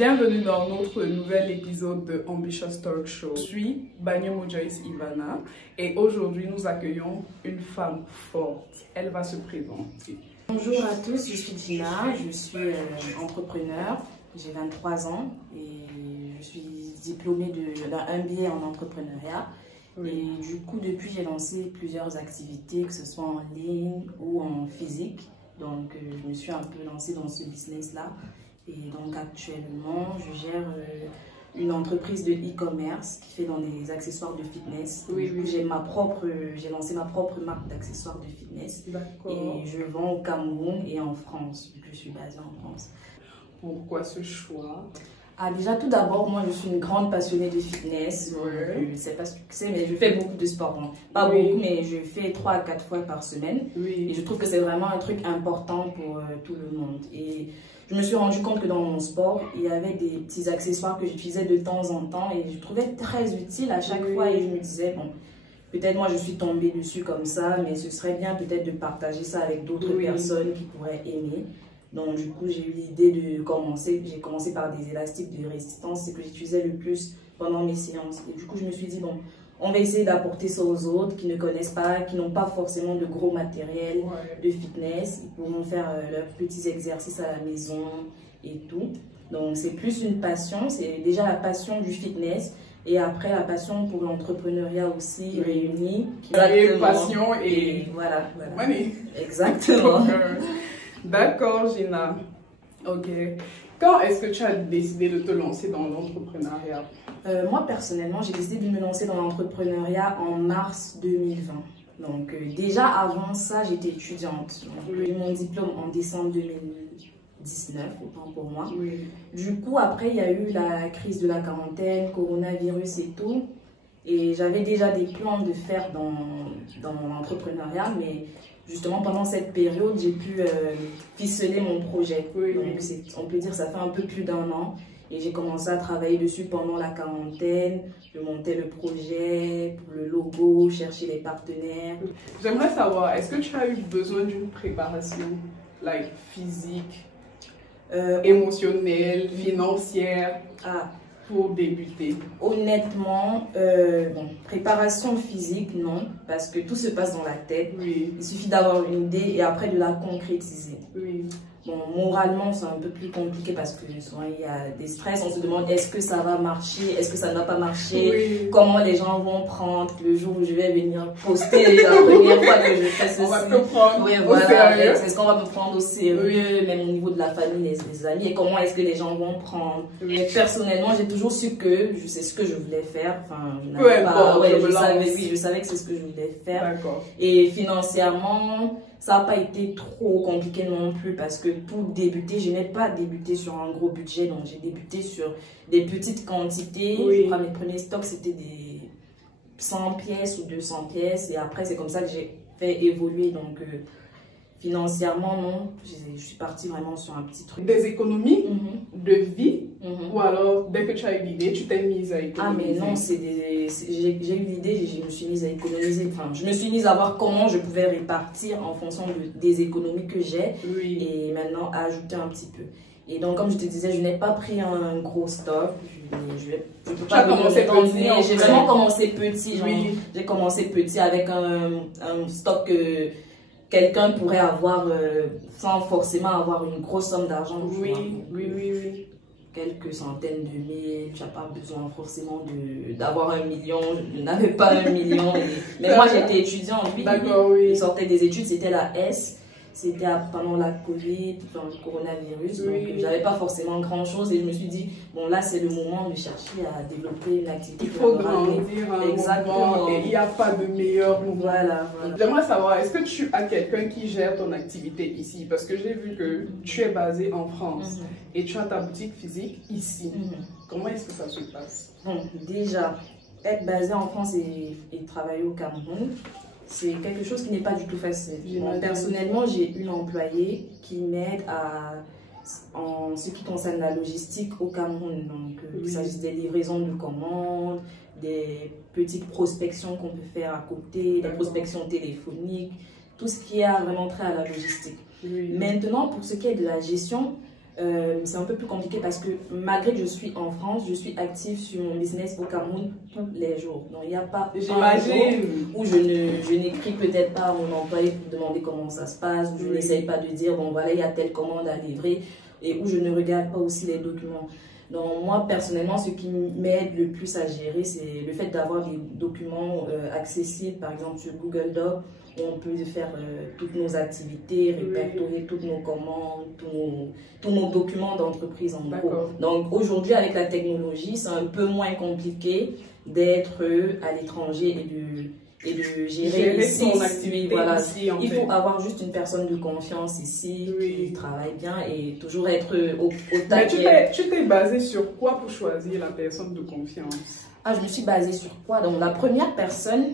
Bienvenue dans notre nouvel épisode de Ambitious Talk Show. Je suis Banyomo Joyce Ivana et aujourd'hui nous accueillons une femme forte. Elle va se présenter. Bonjour à tous, je suis Gina, je suis entrepreneur, j'ai 23 ans et je suis diplômée d'un MBA en entrepreneuriat. Oui. Et du coup, depuis, j'ai lancé plusieurs activités, que ce soit en ligne ou en physique. Donc, je me suis un peu lancée dans ce business-là. Et donc, actuellement, je gère une entreprise de e-commerce qui fait dans des accessoires de fitness. Oui, du coup, j'ai lancé ma propre marque d'accessoires de fitness. Et je vends au Cameroun et en France, vu que je suis basée en France. Pourquoi ce choix? Déjà, tout d'abord, moi, je suis une grande passionnée de fitness. Je ne sais pas ce que c'est, mais je fais beaucoup de sport. Hein. Pas beaucoup, mais je fais 3 à 4 fois par semaine. Et je trouve que c'est vraiment un truc important pour tout le monde. Et je me suis rendu compte que dans mon sport, il y avait des petits accessoires que j'utilisais de temps en temps et je trouvais très utile à chaque fois. Et je me disais, bon, peut-être moi, je suis tombée dessus comme ça, mais ce serait bien peut-être de partager ça avec d'autres personnes qui pourraient aimer. Donc, du coup, j'ai eu l'idée de commencer. J'ai commencé par des élastiques de résistance, c'est que j'utilisais le plus pendant mes séances. Et du coup, je me suis dit, bon, on va essayer d'apporter ça aux autres qui ne connaissent pas, qui n'ont pas forcément de gros matériel de fitness. Ils pourront faire leurs petits exercices à la maison et tout. Donc, c'est plus une passion. C'est déjà la passion du fitness. Et après, la passion pour l'entrepreneuriat aussi réunie. Passion et voilà. Money. Exactement. D'accord, Gina. Ok. Quand est-ce que tu as décidé de te lancer dans l'entrepreneuriat? Moi, personnellement, j'ai décidé de me lancer dans l'entrepreneuriat en mars 2020. Donc, déjà avant ça, j'étais étudiante. J'ai eu mon diplôme en décembre 2019, autant pour moi. Du coup, après, il y a eu la crise de la quarantaine, coronavirus et tout. Et j'avais déjà des plans de faire dans l'entrepreneuriat, mais justement, pendant cette période, j'ai pu ficeler mon projet. Donc, on peut dire que ça fait un peu plus d'1 an. Et j'ai commencé à travailler dessus pendant la quarantaine. Je montais le projet, le logo, chercher les partenaires. J'aimerais savoir, est-ce que tu as eu besoin d'une préparation physique, émotionnelle, financière pour débuter? Honnêtement, préparation physique, non, parce que tout se passe dans la tête. Il suffit d'avoir une idée et après de la concrétiser. Bon, moralement, c'est un peu plus compliqué parce que souvent il y a des stress. On se demande est-ce que ça va marcher, est-ce que ça ne va pas marcher, comment les gens vont prendre le jour où je vais venir poster la première fois que je fais ceci. On va te prendre au sérieux. Est-ce qu'on va me prendre au sérieux, même au niveau de la famille, les amis, et comment est-ce que les gens vont prendre. Mais personnellement, j'ai toujours su que je sais ce que je voulais faire. Enfin, je savais que c'est ce que je voulais faire. Et financièrement, ça n'a pas été trop compliqué non plus parce que pour débuter, je n'ai pas débuté sur un gros budget, donc j'ai débuté sur des petites quantités. Je crois que mes premiers stocks c'était des 100 pièces ou 200 pièces et après c'est comme ça que j'ai fait évoluer. Donc financièrement, non, je suis partie vraiment sur un petit truc. Des économies de vie ou alors dès que tu as eu l'idée, tu t'es mise à économiser? Ah mais non, j'ai eu l'idée et je me suis mise à économiser. Enfin, je me suis mise à voir comment je pouvais répartir en fonction des économies que j'ai et maintenant ajouter un petit peu. Et donc, comme je te disais, je n'ai pas pris un gros stock. Je peux pas commencer petit. J'ai vraiment commencé petit. J'ai commencé petit avec un stock que quelqu'un pourrait avoir sans forcément avoir une grosse somme d'argent. Quelques centaines de mille, tu n'as pas besoin forcément d'avoir 1 million. Je n'avais pas 1 million. Mais moi, j'étais étudiante. Je sortais des études, c'était la S. C'était pendant la Covid, dans le coronavirus. Donc, j'avais pas forcément grand chose. Et je me suis dit, bon, là, c'est le moment de chercher à développer une activité. Il faut grandir. Exactement. Et il n'y a pas de meilleur moment. Voilà. J'aimerais savoir, est-ce que tu as quelqu'un qui gère ton activité ici? Parce que j'ai vu que tu es basée en France et tu as ta boutique physique ici. Comment est-ce que ça se passe? Bon, déjà, être basée en France et travailler au Cameroun, c'est quelque chose qui n'est pas du tout facile. Personnellement, j'ai une employée qui m'aide en ce qui concerne la logistique au Cameroun. Donc, il s'agit des livraisons de commandes, des petites prospections qu'on peut faire à côté, des prospections téléphoniques, tout ce qui a vraiment trait à la logistique. Maintenant, pour ce qui est de la gestion, c'est un peu plus compliqué parce que malgré que je suis en France, je suis active sur mon business au Cameroun tous les jours. Donc il n'y a pas un jour où je n'écris peut-être pas à mon employé pour demander comment ça se passe, où je n'essaye pas de dire bon voilà il y a telle commande à livrer et où je ne regarde pas aussi les documents. Donc moi personnellement ce qui m'aide le plus à gérer c'est le fait d'avoir des documents accessibles par exemple sur Google Docs où on peut faire toutes nos activités, répertorier toutes nos commandes, tous nos documents d'entreprise en gros. Donc aujourd'hui avec la technologie c'est un peu moins compliqué d'être à l'étranger et de gérer ici, son activité voilà. ici, il faut avoir juste une personne de confiance ici qui travaille bien et toujours être au taquet. Mais tu t'es basé sur quoi pour choisir la personne de confiance? Ah, je me suis basée sur quoi? Donc la première personne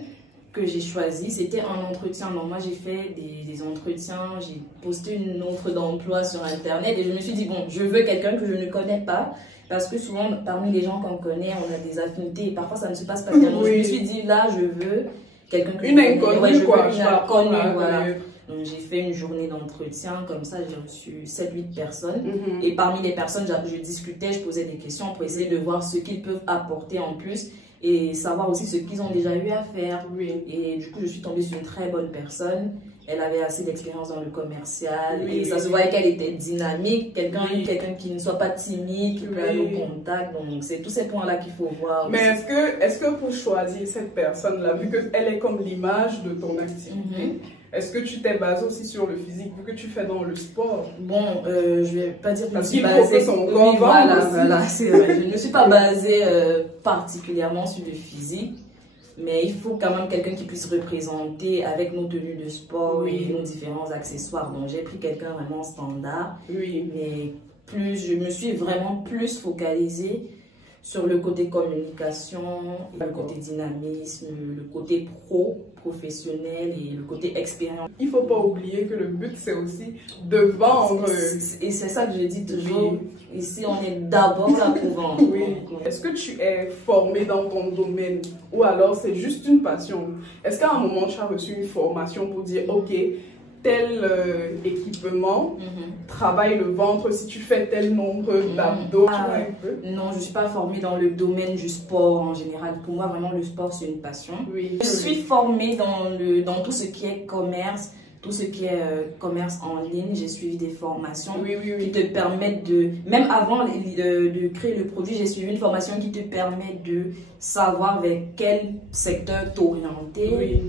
que j'ai choisie, c'était un entretien. Donc moi j'ai fait des entretiens, j'ai posté une offre d'emploi sur internet et je me suis dit bon, je veux quelqu'un que je ne connais pas. Parce que souvent, parmi les gens qu'on connaît, on a des affinités et parfois ça ne se passe pas bien. Donc je me suis dit là, je veux quelqu'un que une inconnue, ouais, je veux quoi. Une inconnue, voilà. Donc j'ai fait une journée d'entretien, comme ça j'ai reçu 7-8 personnes. Et parmi les personnes, je discutais, je posais des questions pour essayer de voir ce qu'ils peuvent apporter en plus et savoir aussi ce qu'ils ont déjà eu à faire. Et du coup, je suis tombée sur une très bonne personne. Elle avait assez d'expérience dans le commercial et ça se voyait qu'elle était dynamique, quelqu'un qui ne soit pas timide, qui peut aller au contact. Donc c'est tous ces points-là qu'il faut voir. Mais est-ce que pour choisir cette personne-là, vu qu'elle est comme l'image de ton activité, est-ce que tu t'es basé aussi sur le physique, vu que tu fais dans le sport? Bon, je vais pas dire que parce qu'il faut que son corps voilà, c'est vrai. Je ne suis pas basée particulièrement sur le physique. Mais il faut quand même quelqu'un qui puisse représenter avec nos tenues de sport et nos différents accessoires. Donc j'ai pris quelqu'un vraiment standard. Mais je me suis vraiment plus focalisée sur le côté communication, le côté dynamisme, le côté professionnel et le côté expérience. Il ne faut pas oublier que le but c'est aussi de vendre. Et c'est ça que je dis toujours. Ici, on est d'abord là pour vendre. Est-ce que tu es formé dans ton domaine ou alors c'est juste une passion? Est-ce qu'à un moment tu as reçu une formation pour dire ok, tel équipement travaille le ventre si tu fais tel nombre d'abdos? Non, je ne suis pas formée dans le domaine du sport en général. Pour moi, vraiment, le sport, c'est une passion. Je suis formée dans tout ce qui est commerce, tout ce qui est commerce en ligne. J'ai suivi des formations qui te permettent de... Même avant de créer le produit, j'ai suivi une formation qui te permet de savoir vers quel secteur t'orienter,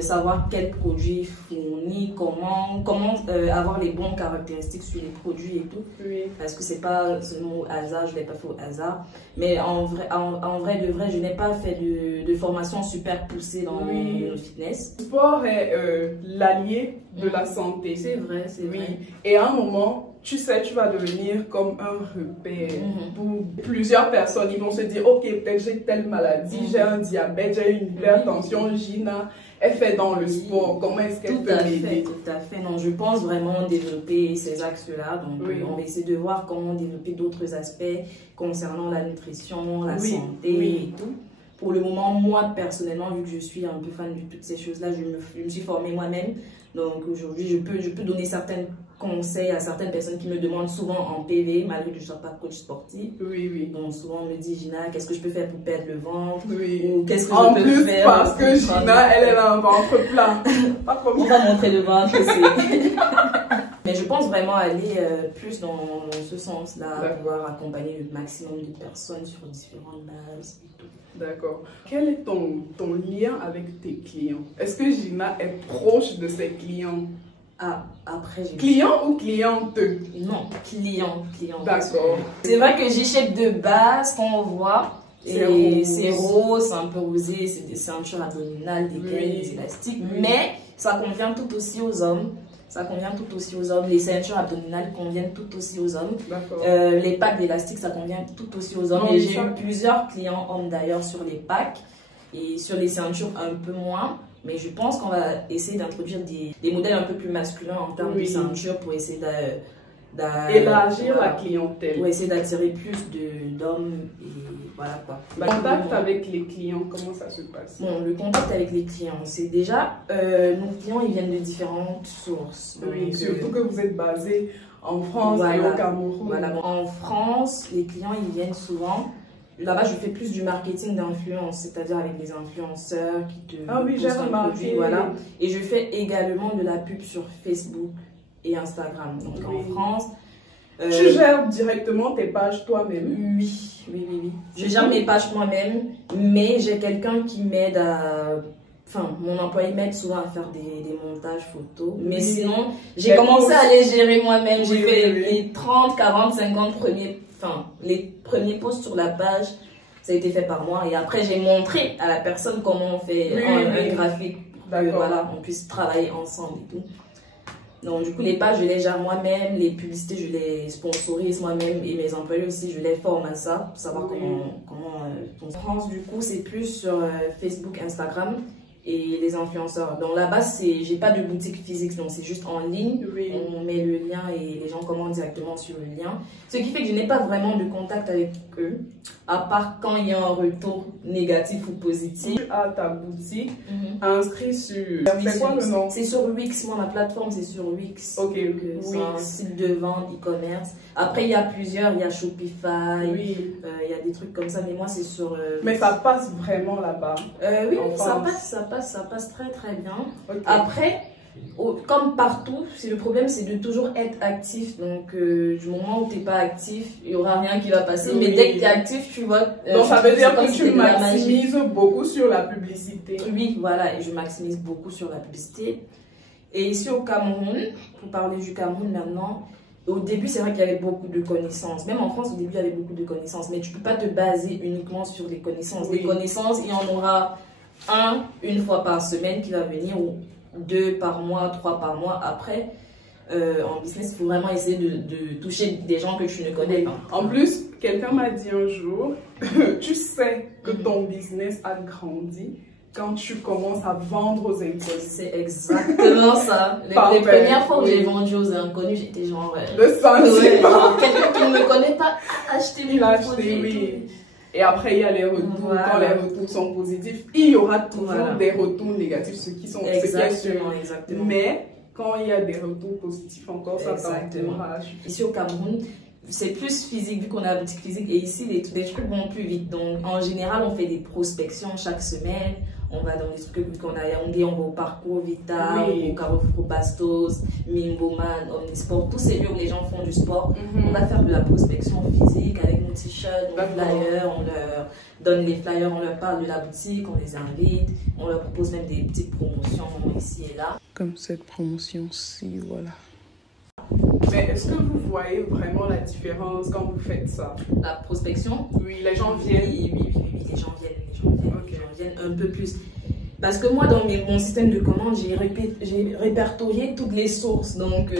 savoir quel produit fournir, comment avoir les bonnes caractéristiques sur les produits et tout. Parce que c'est pas seulement au hasard, je ne l'ai pas fait au hasard. Mais en vrai de vrai, je n'ai pas fait de formation super poussée dans le fitness. Le sport est l'allié de la santé. C'est vrai, c'est vrai. Et à un moment, tu sais, tu vas devenir comme un repère pour plusieurs personnes. Ils vont se dire, ok, peut-être j'ai telle maladie, j'ai un diabète, j'ai une hypertension, Gina, elle fait dans le sport. Comment est-ce qu'elle peut m'aider? Tout à fait. Non, je pense vraiment développer ces axes-là. Donc, on va essayer de voir comment développer d'autres aspects concernant la nutrition, la santé et tout. Pour le moment, moi, personnellement, vu que je suis un peu fan de toutes ces choses-là, je me suis formée moi-même. Donc, aujourd'hui, je peux donner certains conseils à certaines personnes qui me demandent souvent en PV, malgré que je ne sois pas coach sportif. Donc, souvent, on me dit, Gina, qu'est-ce que je peux faire pour perdre le ventre? Ou qu'est-ce que je peux faire? Parce que Gina, elle a un ventre plat. On va montrer le ventre aussi. Mais je pense vraiment aller plus dans ce sens-là, pouvoir accompagner le maximum de personnes sur différentes bases et tout. D'accord. Quel est ton lien avec tes clients? Est-ce que Gina est proche de ses clients? Ah, après j'ai... Client ou cliente? Non, client. D'accord. C'est vrai que G-shape de base qu'on voit, c'est rose, c'est un peu rosé, c'est des ceintures abdominales, des gaines, des élastiques, mais ça convient tout aussi aux hommes. Les ceintures abdominales conviennent tout aussi aux hommes. Les packs d'élastique, ça convient tout aussi aux hommes. Et j'ai eu plusieurs clients hommes d'ailleurs sur les packs et sur les ceintures un peu moins. Mais je pense qu'on va essayer d'introduire des modèles un peu plus masculins en termes de ceintures pour essayer d'élargir la clientèle. Pour essayer d'attirer plus d'hommes et voilà quoi. Le contact avec les clients, comment ça se passe? Bon, le contact avec les clients, c'est déjà, nos clients ils viennent de différentes sources. Surtout que vous êtes basé en France et au Cameroun. Voilà. En France, les clients, ils viennent souvent. Là-bas, je fais plus du marketing d'influence, c'est-à-dire avec des influenceurs qui te postent un produit, voilà. Et je fais également de la pub sur Facebook et Instagram. Donc en France... tu gères directement tes pages toi-même? Oui. Je gère mes pages moi-même, mais j'ai quelqu'un qui m'aide à... Enfin, mon employé m'aide souvent à faire des montages photos. Mais sinon, j'ai commencé à les gérer moi-même. J'ai fait les 30, 40, 50 premiers... Enfin, les premiers posts sur la page, ça a été fait par moi. Et après, j'ai montré à la personne comment on fait un graphique pour que voilà, on puisse travailler ensemble et tout. Donc, du coup, les pages, je les gère moi-même. Les publicités, je les sponsorise moi-même. Et mes employés aussi, je les forme à ça pour savoir comment en France, du coup, c'est plus sur Facebook, Instagram et les influenceurs. Donc là-bas, j'ai pas de boutique physique, donc c'est juste en ligne. On met le lien et les gens commandent directement sur le lien. Ce qui fait que je n'ai pas vraiment de contact avec eux, à part quand il y a un retour négatif ou positif. Tu as ta boutique inscrite sur... C'est quoi le nom? C'est sur Wix. Moi, ma plateforme, c'est sur Wix. Ok, c'est un site de vente e-commerce. Après, il y a plusieurs. Il y a Shopify. Il y a des trucs comme ça. Mais moi, c'est sur... Mais ça passe vraiment là-bas? Oui, ça passe très très bien. Après, comme partout, le problème c'est de toujours être actif. Donc du moment où tu n'es pas actif, il n'y aura rien qui va passer. Mais dès que tu es actif, tu vois... donc ça veut dire que tu maximises beaucoup sur la publicité. Oui, voilà, et je maximise beaucoup sur la publicité. Et ici au Cameroun, pour parler du Cameroun maintenant, au début, c'est vrai qu'il y avait beaucoup de connaissances. Même en France, au début, il y avait beaucoup de connaissances. Mais tu ne peux pas te baser uniquement sur les connaissances. Les connaissances, il y en aura une fois par semaine qui va venir, ou 2 par mois, 3 par mois. Après, en business, il faut vraiment essayer de toucher des gens que tu ne connais pas. En plus, quelqu'un m'a dit un jour, tu sais que ton business a grandi quand tu commences à vendre aux inconnus. C'est exactement ça. Les premières fois où j'ai vendu aux inconnus, j'étais genre... le sentiment. Quelqu'un qui ne me connaît pas, acheter mes produits. Et après, il y a les retours. Quand les retours sont positifs, il y aura toujours des retours négatifs, ce qui sont exactement. Mais quand il y a des retours positifs encore, ça t'encourage. Ici au Cameroun, c'est plus physique vu qu'on a la boutique physique. Et ici, les trucs vont plus vite. Donc, en général, on fait des prospections chaque semaine. On va dans les trucs, vu qu'on a Yaoundé, on va au Parcours Vita, au Carrefour Bastos, Mimboman, Omnisport, tous ces lieux où les gens font du sport. On va faire de la prospection physique avec nos t-shirts, nos flyers, on leur donne les flyers, on leur parle de la boutique, on les invite, on leur propose même des petites promotions ici et là. Comme cette promotion-ci, voilà. Mais est-ce que vous voyez vraiment la différence quand vous faites ça? La prospection? Oui, les gens viennent. Oui, les gens viennent. Les gens viennent un peu plus. Parce que moi, dans mon système de commande, j'ai répertorié toutes les sources. Donc,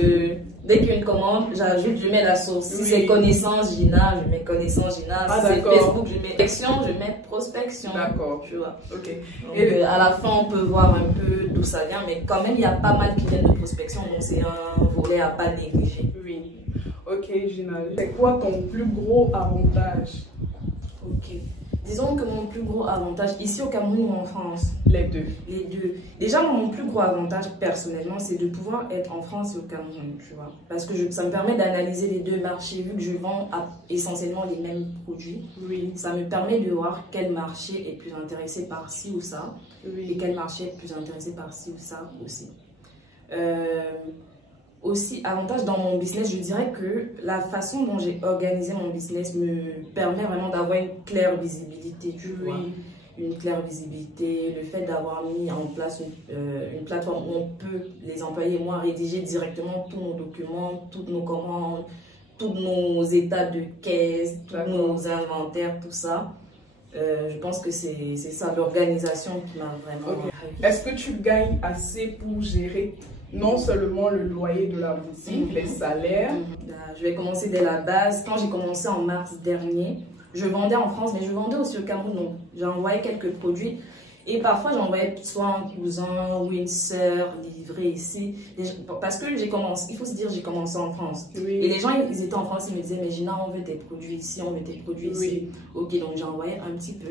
dès qu'il y a une commande, j'ajoute, je mets la source. Si c'est connaissance Gina, je mets connaissance Gina. Si c'est Facebook, je mets prospection, je mets prospection. D'accord. Tu vois. Ok. Donc, à la fin, on peut voir un peu d'où ça vient. Mais quand même, il y a pas mal qui viennent de prospection. Donc, c'est un volet à pas négliger. Oui. Ok, Gina. C'est quoi ton plus gros avantage? Ok. Disons que mon plus gros avantage, ici au Cameroun ou en France? Les deux. Les deux. Déjà, mon plus gros avantage, personnellement, c'est de pouvoir être en France et au Cameroun, tu vois. Parce que ça me permet d'analyser les deux marchés, vu que je vends essentiellement les mêmes produits. Oui. Ça me permet de voir quel marché est plus intéressé par ci ou ça. Oui. Et quel marché est plus intéressé par ci ou ça aussi. Aussi, avantage dans mon business, je dirais que la façon dont j'ai organisé mon business me permet vraiment d'avoir une claire visibilité, tu vois. Une claire visibilité, le fait d'avoir mis en place une plateforme où on peut, les employés et moi, rédiger directement tous nos documents, toutes nos commandes, tous nos états de caisse, tous nos inventaires, tout ça. Je pense que c'est ça, l'organisation qui m'a vraiment... Est-ce que tu gagnes assez pour gérer non seulement le loyer de la boutique, les salaires? Je vais commencer dès la base. Quand j'ai commencé en mars dernier, je vendais en France, mais je vendais aussi au Cameroun. Donc, j'envoyais quelques produits. Et parfois, j'envoyais soit un cousin ou une sœur livrée ici. Parce que j'ai commencé, il faut se dire, j'ai commencé en France. Et les gens, ils étaient en France, ils me disaient, mais Gina, on veut tes produits ici, on veut tes produits ici. Ok, donc j'envoyais un petit peu.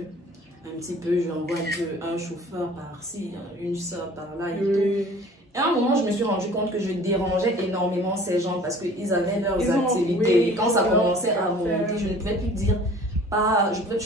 Je lui envoie un chauffeur par-ci, une sœur par-là et tout. Et à un moment, je me suis rendu compte que je dérangeais énormément ces gens parce qu'ils avaient leurs activités. Et quand ça commençait à monter, je ne pouvais plus dire, je peux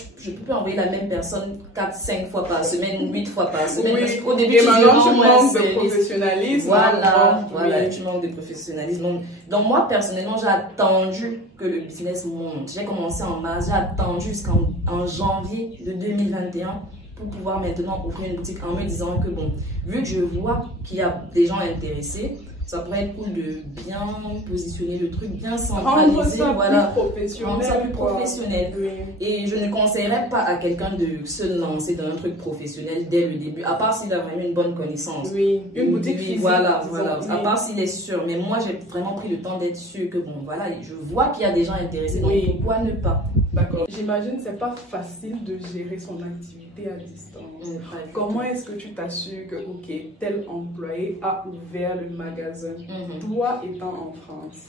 plus envoyer la même personne 4-5 fois par semaine ou 8 fois par semaine. Oui. Parce qu'au début, et maintenant, tu manques de professionnalisme. Voilà, tu manques de professionnalisme. Donc moi, personnellement, j'ai attendu que le business monte. J'ai commencé en mars, j'ai attendu jusqu'en janvier de 2021 pour pouvoir maintenant ouvrir une boutique en me disant que bon, vu que je vois qu'il y a des gens intéressés, ça pourrait être cool de bien positionner le truc, bien centraliser, rendre ça plus professionnel. Oui. Et je ne conseillerais pas à quelqu'un de se lancer dans un truc professionnel dès le début, à part s'il a vraiment une bonne connaissance. Oui, une boutique physique. Voilà. À part s'il est sûr. Mais moi, j'ai vraiment pris le temps d'être sûr que bon, voilà, je vois qu'il y a des gens intéressés, donc pourquoi ne pas? D'accord. J'imagine que c'est pas facile de gérer son activité à distance. Comment est-ce que tu t'assures que, ok, tel employé a ouvert le magasin, toi étant en France?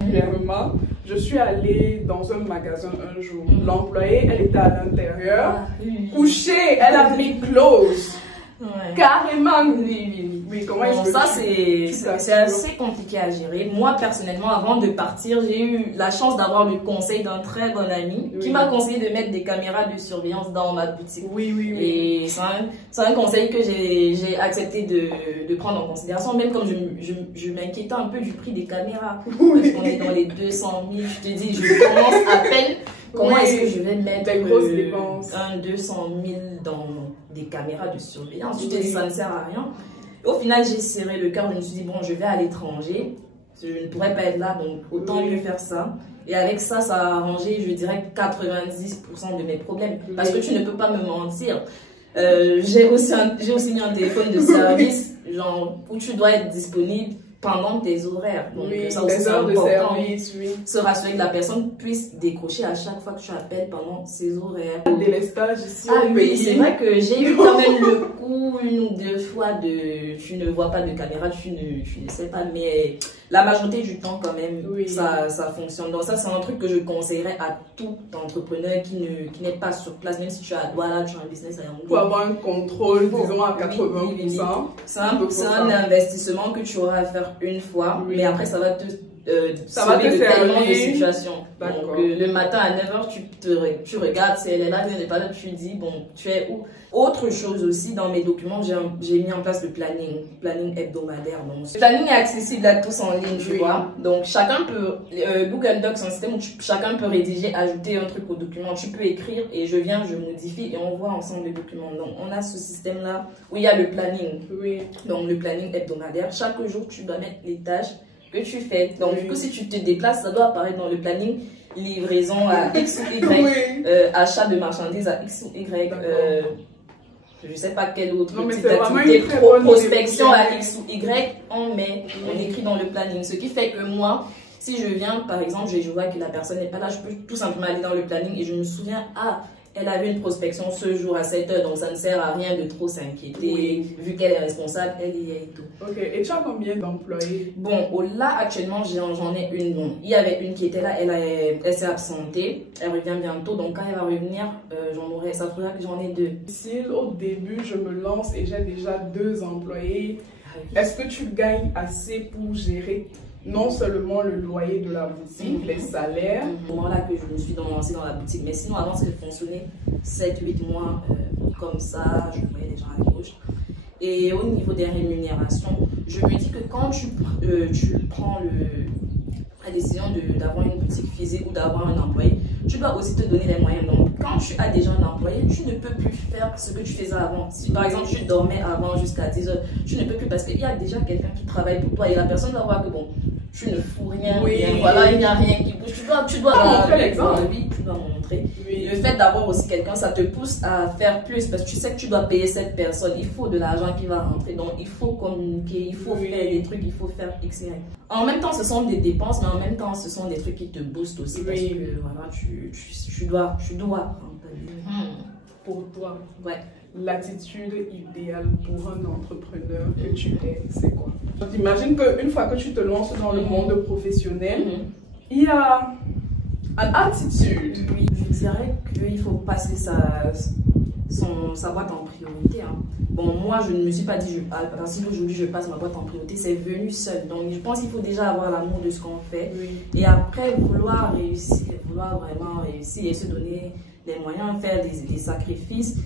Clairement, je suis allée dans un magasin un jour. L'employée, elle était à l'intérieur, couchée, elle a mis close. Carrément. Oui, comment est-ce que ça c'est assez compliqué à gérer. Moi personnellement, avant de partir, j'ai eu la chance d'avoir le conseil d'un très bon ami qui m'a conseillé de mettre des caméras de surveillance dans ma boutique. Et c'est un conseil que j'ai accepté de prendre en considération, même comme je m'inquiétais un peu du prix des caméras. Parce qu'on est dans les 200 000, je te dis, je commence à peine. Comment est-ce que je vais mettre un 200 000 dans des caméras de surveillance? Je te dis, ça ne sert à rien. Au final, j'ai serré le cœur. Je me suis dit, bon, je vais à l'étranger. Je ne pourrais pas être là, donc autant mieux faire ça. Et avec ça, ça a arrangé, je dirais, 90% de mes problèmes. Parce que tu ne peux pas me mentir. J'ai aussi mis un téléphone de service, genre, où tu dois être disponible pendant tes horaires. Donc, ça aussi, c'est important. Se rassurer que la personne puisse décrocher à chaque fois que tu appelles pendant ses horaires. Délestage ici. C'est vrai que j'ai eu quand même le coup une ou deux fois de tu ne vois pas de caméra, tu ne sais pas, mais la majorité du temps quand même, ça fonctionne. Donc ça, c'est un truc que je conseillerais à tout entrepreneur qui n'est pas sur place, même si tu es à Douala, tu as un business à Yaoundé. Pour avoir un contrôle, disons, à 80%. C'est un investissement que tu auras à faire une fois, mais après ça va te sauver de tellement de situations. Donc le matin à 9h, tu regardes si elle est là, si elle n'est pas là, tu dis bon, tu es où? Autre chose aussi, dans mes documents, j'ai mis en place le planning hebdomadaire. Donc, le planning est accessible à tous en ligne, tu vois. Donc chacun peut, Google Docs, c'est un système où chacun peut rédiger, ajouter un truc au document. Tu peux écrire et je modifie et on voit ensemble les documents. Donc on a ce système-là où il y a le planning. Donc le planning hebdomadaire. Chaque jour, tu dois mettre les tâches que tu fais. Donc du coup, si tu te déplaces, ça doit apparaître dans le planning. Livraison à X ou Y, achat de marchandises à X ou Y, je sais pas quelle autre petite activité, prospection à X ou Y, on écrit dans le planning. Ce qui fait que moi, si je viens, par exemple, je vois que la personne n'est pas là, je peux tout simplement aller dans le planning et je me souviens, elle avait une prospection ce jour à 7h, donc ça ne sert à rien de trop s'inquiéter. Vu qu'elle est responsable, elle y est et tout. Ok, et tu as combien d'employés? Bon, là actuellement, j'en ai une. Bon, il y avait une qui était là, elle s'est absentée. Elle revient bientôt, donc quand elle va revenir, ça fera que j'en ai 2. Si au début, je me lance et j'ai déjà 2 employés, est-ce que tu gagnes assez pour gérer non seulement le loyer de la boutique, les salaires? C'est au moment là que je me suis lancée dans la boutique. Mais sinon, avant, ça fonctionnait 7-8 mois comme ça. Je voyais les gens à gauche. Et au niveau des rémunérations, je me dis que quand tu prends la décision d'avoir une boutique physique ou d'avoir un employé, tu dois aussi te donner les moyens. Donc, quand tu as déjà un employé, tu ne peux plus faire ce que tu faisais avant. Si par exemple, tu dormais avant jusqu'à 10h, tu ne peux plus parce qu'il y a déjà quelqu'un qui travaille pour toi et la personne va voir que bon, tu ne fous rien, voilà, il n'y a rien qui bouge. Tu dois montrer l'exemple. Tu dois montrer. Le fait d'avoir aussi quelqu'un, ça te pousse à faire plus parce que tu sais que tu dois payer cette personne. Il faut de l'argent qui va rentrer. Donc, il faut communiquer, il faut faire des trucs, il faut faire X, Y. En même temps, ce sont des dépenses, mais en même temps, ce sont des trucs qui te boostent aussi parce que voilà, tu dois. Pour toi, l'attitude idéale pour un entrepreneur que tu es, c'est quoi? J'imagine qu'une fois que tu te lances dans le monde professionnel, il y a une attitude. Je dirais qu'il faut passer sa boîte en priorité. Hein. Bon, moi, je ne me suis pas dit, à partir d'aujourd'hui, je passe ma boîte en priorité. C'est venu seul. Donc, je pense qu'il faut déjà avoir l'amour de ce qu'on fait. Oui. Et après, vouloir réussir, vouloir vraiment réussir et se donner les moyens, faire des sacrifices.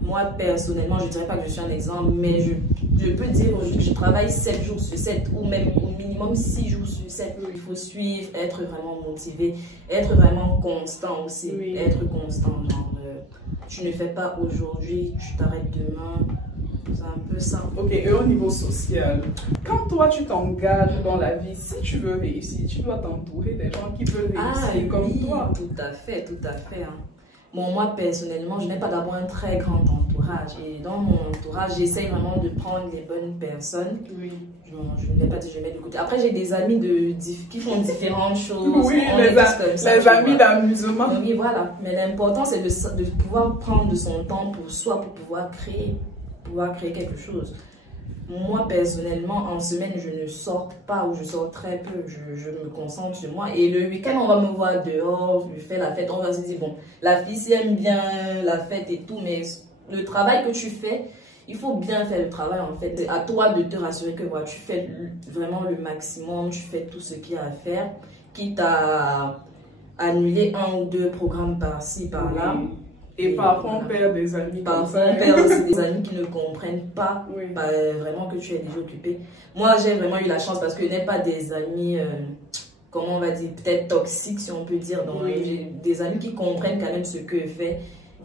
Moi, personnellement, je ne dirais pas que je suis un exemple, mais je peux dire aujourd'hui que je travaille 7 jours sur 7 ou même au minimum 6 jours sur 7. Il faut suivre, être vraiment motivé, être vraiment constant aussi. Oui. Être constant, genre, tu ne fais pas aujourd'hui, tu t'arrêtes demain. C'est un peu ça. Ok, et au niveau social, quand toi tu t'engages dans la vie, si tu veux réussir, tu dois t'entourer des gens qui veulent réussir comme toi. Tout à fait, tout à fait. Hein. Bon, moi, personnellement, je n'ai pas d'abord un très grand entourage. Et dans mon entourage, j'essaye vraiment de prendre les bonnes personnes. Oui. Je ne l'ai pas dit, je vais mettre de côté. Après, j'ai des amis qui font différentes choses. Oui, les amis d'amusement. Oui, voilà. Mais l'important, c'est de pouvoir prendre de son temps pour soi, pour pouvoir créer quelque chose. Moi, personnellement, en semaine, je ne sors pas ou je sors très peu. Je me concentre sur moi. Et le week-end, on va me voir dehors, je fais la fête. On va se dire, bon, la fille, si elle aime bien la fête et tout, mais le travail que tu fais, il faut bien faire le travail, en fait. À toi de te rassurer que voilà, tu fais vraiment le maximum, tu fais tout ce qu'il y a à faire, quitte à annuler 1 ou 2 programmes par-ci, par-là. Oui. Et parfois on perd des amis. Parfois on perd aussi des amis qui ne comprennent pas vraiment que tu es déjà occupé. Moi j'ai vraiment eu la chance parce que je n'ai pas des amis, comment on va dire, peut-être toxiques si on peut dire. J'ai des amis qui comprennent quand même ce que je fais.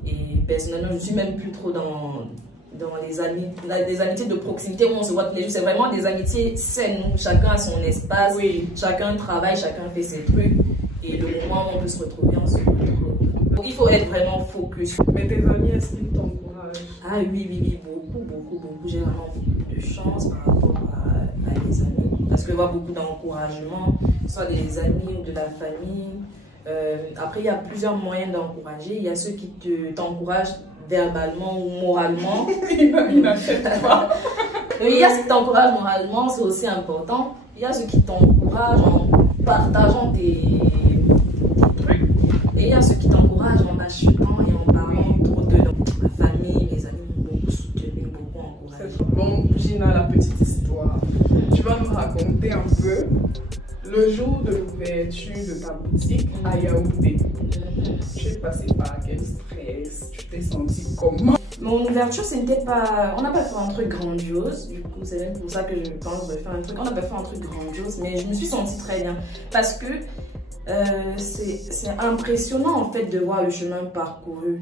Et personnellement je ne suis même plus trop dans des amitiés de proximité où on se voit tous les jours. C'est vraiment des amitiés saines où chacun a son espace, chacun travaille, chacun fait ses trucs. Et le moment où on peut se retrouver, on se retrouve. Il faut être vraiment focus. Mais tes amis, est-ce qu'ils t'encouragent? Ah oui, beaucoup. J'ai vraiment beaucoup de chance par rapport à mes amis. Parce que je vois beaucoup d'encouragement, soit des amis ou de la famille. Après, il y a plusieurs moyens d'encourager. Il y a ceux qui t'encouragent verbalement ou moralement. Il n'achète pas. Il y a ceux qui t'encouragent moralement, c'est aussi important. Il y a ceux qui t'encouragent en partageant tes trucs. Et il y a ceux qui t'encouragent en achetant et en parlant trop de ma famille, mes amis m'ont beaucoup soutenu, beaucoup encouragé. Bon, Gina, la petite histoire. Tu vas me raconter un peu le jour de l'ouverture de ta boutique à Yaoundé. Tu es passé par quel stress? Tu t'es senti comment? Mon ouverture, c'était pas... On n'a pas fait un truc grandiose. Du coup, c'est même pour ça que je pense de faire un truc. On n'a pas fait un truc grandiose, mais je me suis sentie très bien. Parce que c'est impressionnant en fait de voir le chemin parcouru.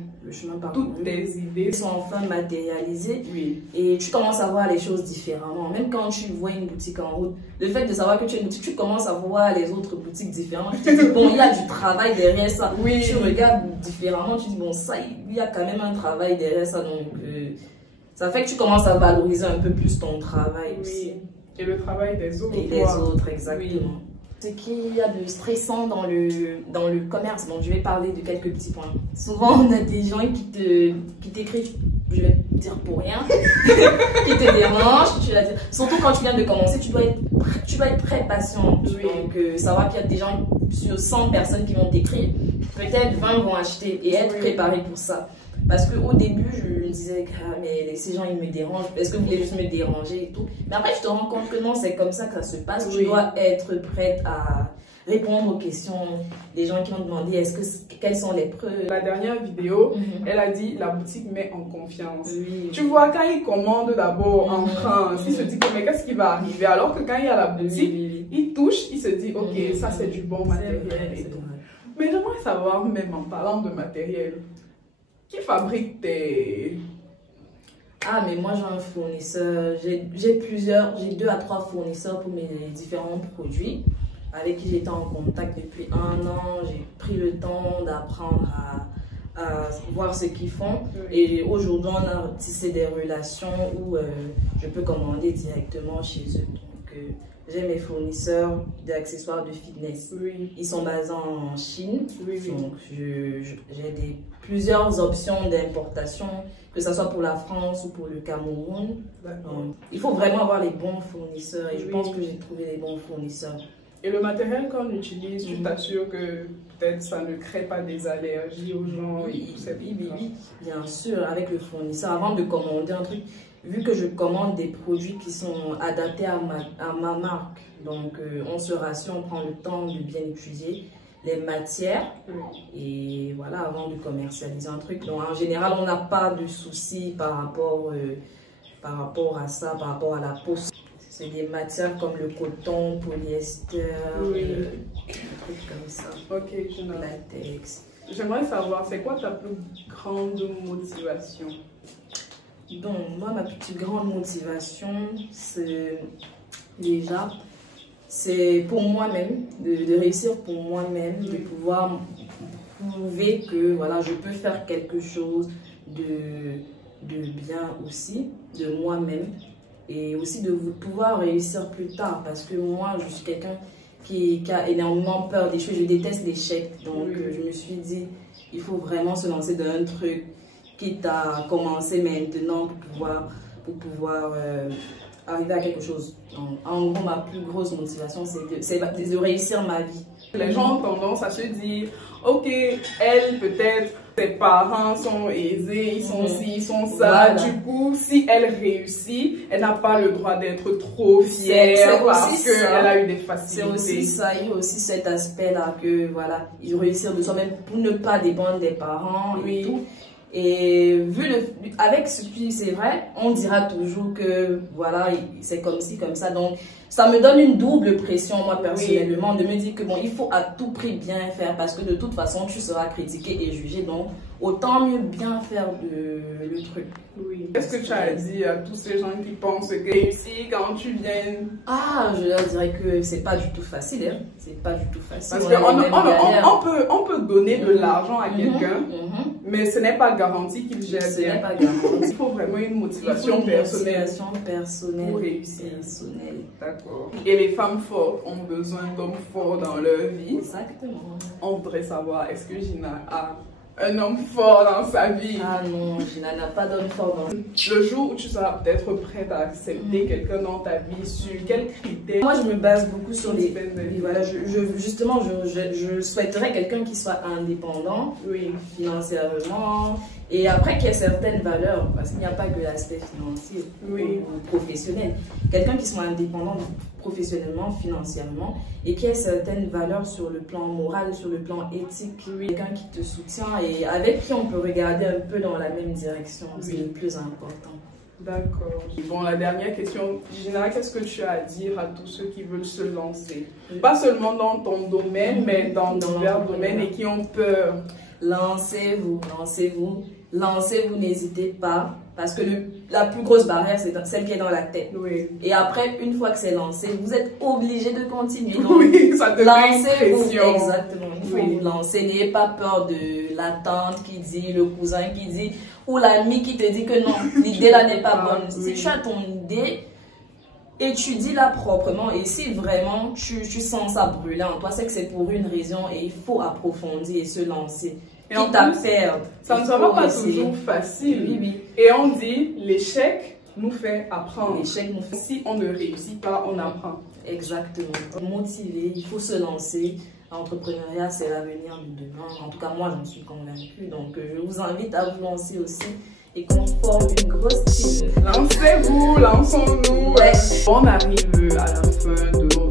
Toutes tes idées sont enfin matérialisées. Oui. Et tu commences à voir les choses différemment. Même quand tu vois une boutique en route, le fait de savoir que tu as une boutique, tu commences à voir les autres boutiques différemment. Tu te dis, bon, il y a du travail derrière ça. Oui. Tu regardes différemment, tu te dis, bon, ça, il y a quand même un travail derrière ça. Donc, ça fait que tu commences à valoriser un peu plus ton travail aussi. Et le travail des autres. Et des autres, exactement. Oui. Ce qu'il y a de stressant dans le commerce, bon, je vais parler de quelques petits points. Souvent, on a des gens qui t'écrivent, je vais dire pour rien, qui te dérangent. Surtout quand tu viens de commencer, tu dois être très patient. Oui. Donc, savoir qu'il y a des gens, sur 100 personnes qui vont t'écrire, peut-être 20 vont acheter et être préparés pour ça. Parce qu'au début, je me disais, ah, mais ces gens, ils me dérangent. Est-ce que vous voulez juste me déranger et tout? Mais après, je te rends compte que non, c'est comme ça que ça se passe. Tu dois être prête à répondre aux questions des gens qui vont demander quelles sont les preuves. La dernière vidéo, elle a dit, la boutique met en confiance. Oui. Tu vois, quand il commande d'abord en France, il se dit, mais qu'est-ce qui va arriver? Alors que quand il y a la boutique, il touche, il se dit, ok, ça c'est du bon matériel. Et tout. Mais j'aimerais savoir, même en parlant de matériel, qui fabrique tes... Ah, mais moi j'ai un fournisseur, j'ai 2 à 3 fournisseurs pour mes différents produits avec qui j'étais en contact depuis 1 an. J'ai pris le temps d'apprendre à voir ce qu'ils font. Et aujourd'hui on a tissé des relations où je peux commander directement chez eux. Donc j'ai mes fournisseurs d'accessoires de fitness. Oui. Ils sont basés en Chine. Oui. Donc j'ai plusieurs options d'importation, que ce soit pour la France ou pour le Cameroun. Donc, il faut vraiment avoir les bons fournisseurs et je pense que j'ai trouvé les bons fournisseurs. Et le matériel qu'on utilise, tu t'assures que peut-être ça ne crée pas des allergies aux gens? Oui, bien sûr, avec le fournisseur. Avant de commander un truc, vu que je commande des produits qui sont adaptés à ma marque, donc on se rassure, on prend le temps de bien étudier les matières et voilà, avant de commercialiser un truc. Donc en général, on n'a pas de soucis par rapport à ça, par rapport à la peau. C'est des matières comme le coton, polyester, des trucs comme ça. Ok, je note. Latex. J'aimerais savoir, c'est quoi ta plus grande motivation? Donc, moi, ma plus grande motivation, c'est déjà, c'est pour moi-même, de réussir pour moi-même, de pouvoir prouver que voilà, je peux faire quelque chose de bien aussi, de moi-même. Et aussi de pouvoir réussir plus tard, parce que moi je suis quelqu'un qui a énormément peur des choses, je déteste l'échec, donc je me suis dit il faut vraiment se lancer dans un truc quitte à commencer maintenant pour pouvoir arriver à quelque chose. Donc, en gros, ma plus grosse motivation c'est de réussir ma vie. Les gens ont tendance à se dire ok, elle peut-être ses parents sont aisés, ils sont ci, ils sont ça. Voilà. Du coup, si elle réussit, elle n'a pas le droit d'être trop fière parce qu'elle a eu des facilités. C'est aussi ça, il y a aussi cet aspect-là que voilà, ils réussissent de soi-même pour ne pas dépendre des parents et tout. Et avec ce qui c'est vrai, on dira toujours que voilà, c'est comme ci, comme ça. Donc, ça me donne une double pression, moi, personnellement, de me dire que bon, il faut à tout prix bien faire parce que de toute façon, tu seras critiqué et jugé. Donc, autant mieux bien faire le truc. Oui. Qu'est-ce que tu as dit à tous ces gens qui pensent que réussir quand tu viens? Ah, je leur dirais que c'est pas du tout facile. Hein. C'est pas du tout facile. Parce qu'on peut donner de l'argent à quelqu'un, mais ce n'est pas garanti qu'il gère bien. Ce n'est pas garanti. Il faut vraiment une motivation personnelle pour réussir. D'accord. Et les femmes fortes ont besoin d'hommes forts dans leur vie. Exactement. On voudrait savoir, est-ce que Gina a un homme fort dans sa vie? Ah non, Gina n'a pas d'homme fort dans sa vie. Le jour où tu seras peut-être prête à accepter quelqu'un dans ta vie, sur quels critères? Moi, je me base beaucoup sur les... Voilà, justement, je souhaiterais quelqu'un qui soit indépendant, financièrement, et après qu'il y ait certaines valeurs, parce qu'il n'y a pas que l'aspect financier ou professionnel. Quelqu'un qui soit indépendant professionnellement, financièrement, et qui ait certaines valeurs sur le plan moral, sur le plan éthique. Quelqu'un qui te soutient et avec qui on peut regarder un peu dans la même direction. C'est le plus important. D'accord. Bon, la dernière question. Gina, qu'est-ce que tu as à dire à tous ceux qui veulent se lancer? Pas seulement dans ton domaine, mais dans divers domaines et qui ont peur. Lancez-vous, lancez-vous. Lancez-vous, n'hésitez pas. Parce que la plus grosse barrière, c'est celle qui est dans la tête. Et après, une fois que c'est lancé, vous êtes obligé de continuer. Donc, ça devient une pression. Exactement. Il faut vous lancer. N'ayez pas peur de la tante qui dit, le cousin qui dit, ou l'ami qui te dit que non, l'idée là n'est pas bonne. Si tu as ton idée, étudie-la proprement. Et si vraiment tu sens ça brûler en toi, c'est que c'est pour une raison et il faut approfondir et se lancer. Et en plus, ça ne sera pas toujours facile. Et on dit, l'échec nous fait apprendre. L'échec nous fait... Si on ne réussit pas, on apprend. Exactement. Motivé, il faut se lancer. L'entrepreneuriat, c'est l'avenir de demain. En tout cas, moi, j'en suis convaincue. Donc, je vous invite à vous lancer aussi et qu'on forme une grosse team. Lancez-vous, lançons-nous. On arrive à la fin de